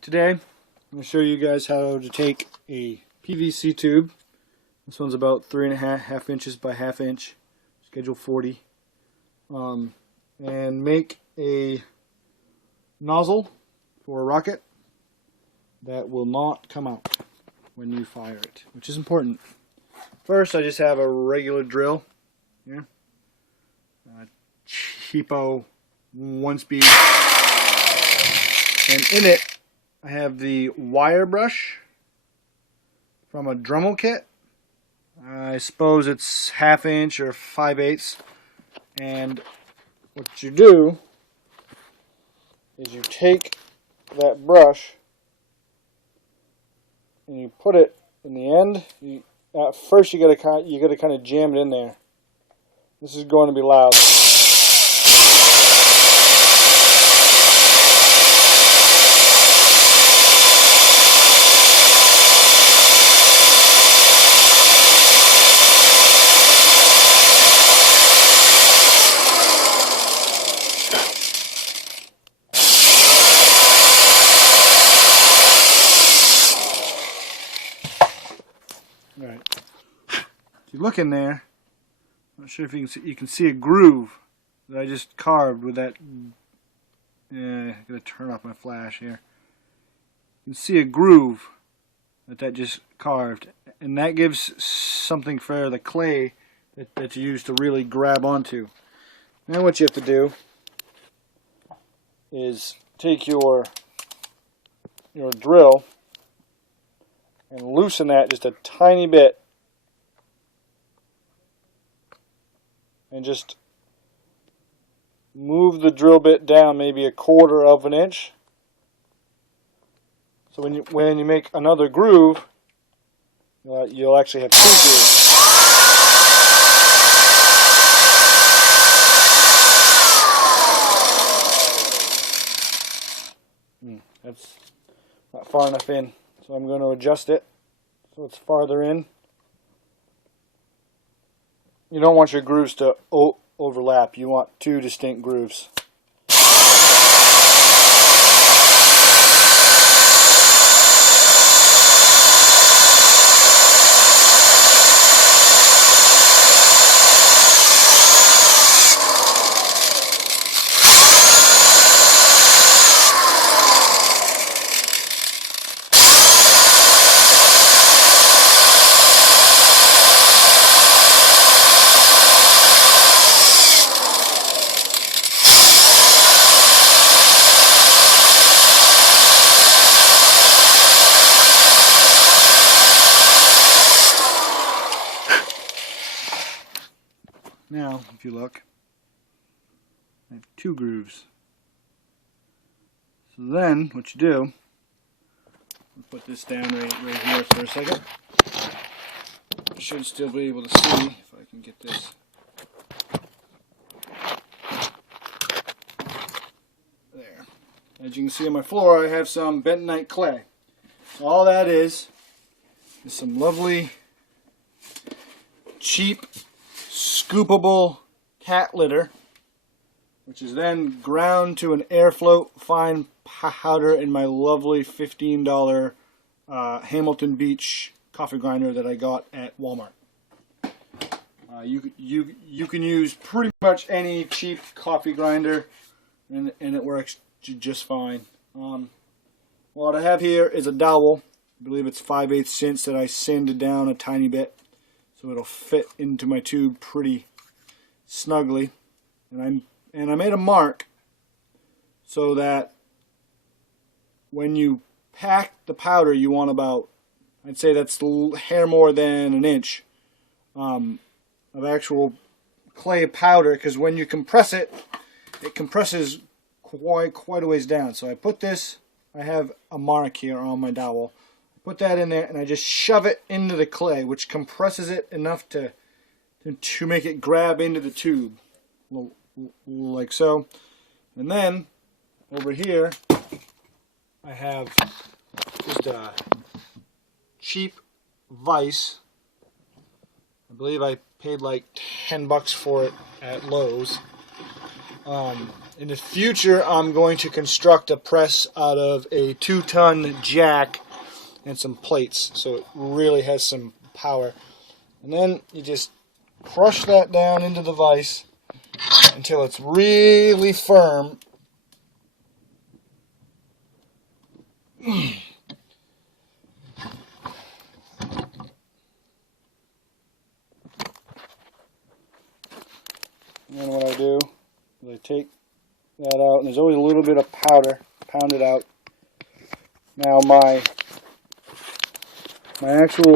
Today I'm going to show you guys how to take a PVC tube. This one's about 3.5 inches by 1/2 inch, schedule 40, and make a nozzle for a rocket that will not come out when you fire it, which is important. First, I just have a regular drill here, cheapo 1-speed, and in it I have the wire brush from a Dremel kit. I suppose it's 1/2 inch or 5/8. And what you do is you take that brush and you put it in the end. At first you gotta kind of jam it in there. This is going to be loud. Right. If you look in there, I'm not sure if you can see a groove that I just carved with that. I'm gonna turn off my flash here. You can see a groove that just carved, and that gives something for the clay that you use to really grab onto. Now what you have to do is take your drill and loosen that just a tiny bit, and just move the drill bit down maybe 1/4 of an inch. So when you make another groove, you'll actually have 2 grooves. That's not far enough in. So I'm going to adjust it so it's farther in. You don't want your grooves to overlap. You want 2 distinct grooves. Now, if you look, I have 2 grooves. So then, what you do, I'll put this down right here for a second. I should still be able to see if I can get this. There. As you can see on my floor, I have some bentonite clay. So all that is some lovely, cheap, scoopable cat litter, which is then ground to an air float fine powder in my lovely $15 Hamilton Beach coffee grinder that I got at Walmart. You can use pretty much any cheap coffee grinder, and it works just fine. What I have here is a dowel. I believe it's 5/8 cents that I sanded down a tiny bit, so it'll fit into my tube pretty snugly. And I made a mark so that when you pack the powder, you want about, I'd say that's a hair more than an inch of actual clay powder, because when you compress it, it compresses quite a ways down. So I put this, I have a mark here on my dowel. Put that in there, and I just shove it into the clay, which compresses it enough to make it grab into the tube, like so. And then over here, I have just a cheap vise. I believe I paid like $10 for it at Lowe's. In the future, I'm going to construct a press out of a 2-ton jack and some plates, so it really has some power. And then you just crush that down into the vise until it's really firm. And then what I do is I take that out, and there's always a little bit of powder, pound it out. Now my actual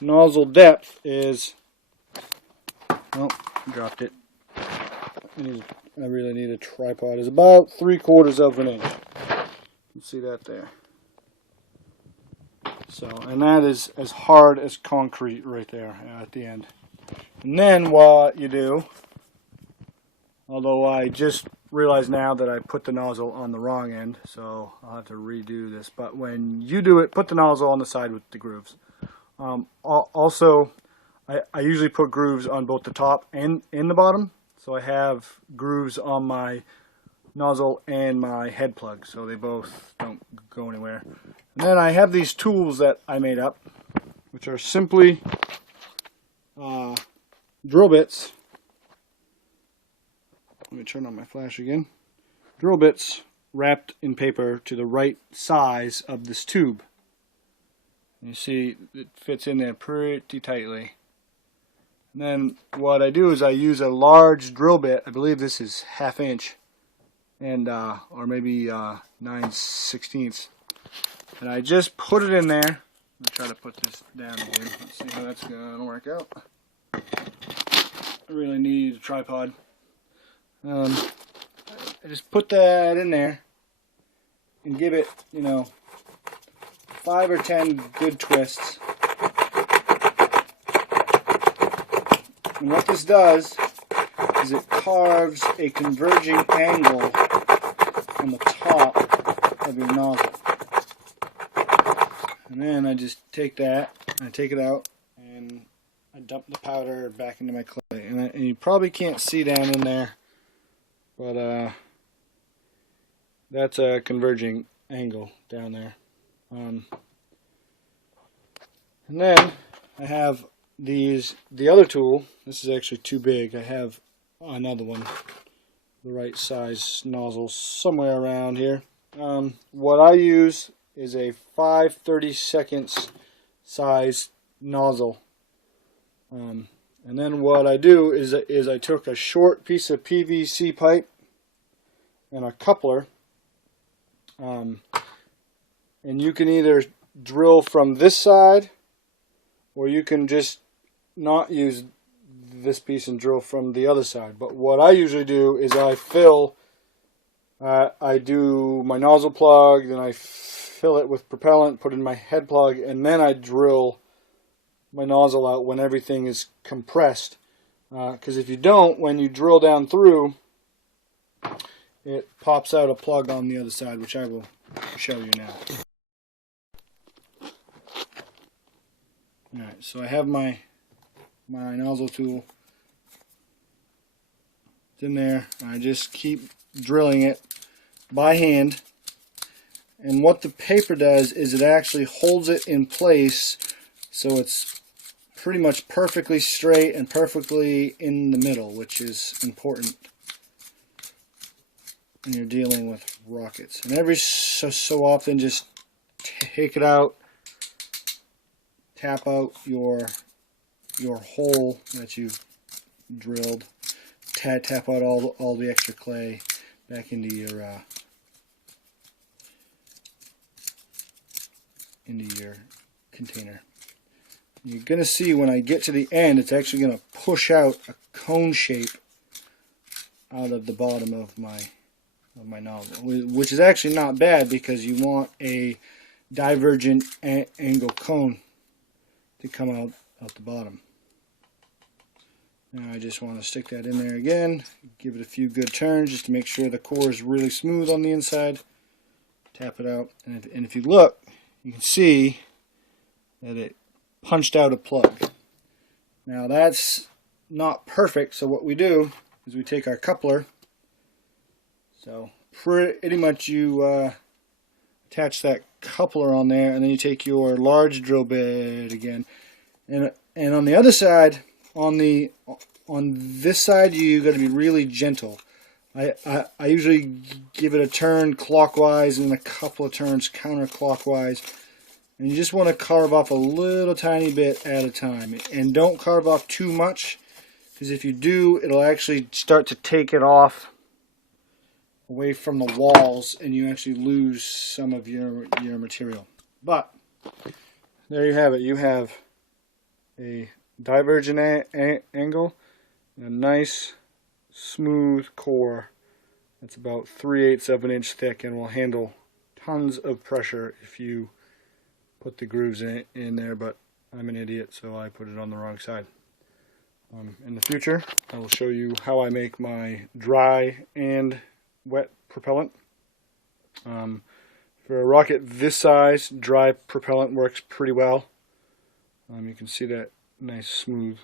nozzle depth is, oh, dropped it. I really need a tripod. It's about 3/4 of an inch. You can see that there. So, and that is as hard as concrete right there at the end. And then what you do, although I just realized now that I put the nozzle on the wrong end, so I'll have to redo this. But when you do it, put the nozzle on the side with the grooves. Also, I usually put grooves on both the top and in the bottom. So I have grooves on my nozzle and my head plug, so they both don't go anywhere. And then I have these tools that I made up, which are simply drill bits. Let me turn on my flash again. Drill bits wrapped in paper to the right size of this tube. And you see it fits in there pretty tightly. And then what I do is I use a large drill bit. I believe this is 1/2 inch, and or maybe 9/16. And I just put it in there. I'll try to put this down again. Let's see how that's gonna work out. I really need a tripod. I just put that in there and give it, 5 or 10 good twists. And what this does is it carves a converging angle on the top of your nozzle. And then I just take that, and I take it out, and I dump the powder back into my clay. And you probably can't see down in there, but that's a converging angle down there. And then I have the other tool. This is actually too big. I have another one, the right size nozzle, somewhere around here. What I use is a 5/32 size nozzle. And then what I do is I took a short piece of PVC pipe and a coupler. And you can either drill from this side, or you can just not use this piece and drill from the other side. But what I usually do is I do my nozzle plug, then I fill it with propellant, put in my head plug, and then I drill my nozzle out when everything is compressed. Because if you don't, when you drill down through, it pops out a plug on the other side, which I will show you now. Alright, so I have my nozzle tool. It's in there. I just keep drilling it by hand. And what the paper does is it actually holds it in place so it's pretty much perfectly straight and perfectly in the middle, which is important when you're dealing with rockets. And every so often, just take it out, tap out your hole that you've drilled, tap out all the extra clay back into your container. You're going to see when I get to the end, it's actually going to push out a cone shape out of the bottom of my nozzle, which is actually not bad because you want a divergent angle cone to come out the bottom. Now I just want to stick that in there again, give it a few good turns just to make sure the core is really smooth on the inside. Tap it out, and if you look, you can see that it punched out a plug. Now that's not perfect, so what we do is we take our coupler So pretty much you attach that coupler on there, and then you take your large drill bit again, and on the other side, on this side, you got to be really gentle. I usually give it a turn clockwise and a couple of turns counterclockwise, and you just want to carve off a little tiny bit at a time, and don't carve off too much, because if you do, it'll actually start to take it off away from the walls, and you actually lose some of your material. But there you have it. You have a divergent angle and a nice smooth core that's about 3/8 of an inch thick and will handle tons of pressure if you put the grooves in there, but I'm an idiot, so I put it on the wrong side. In the future, I will show you how I make my dry and wet propellant. For a rocket this size, dry propellant works pretty well. You can see that nice smooth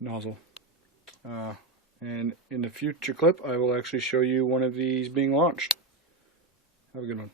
nozzle. And in the future clip, I will actually show you one of these being launched. Have a good one.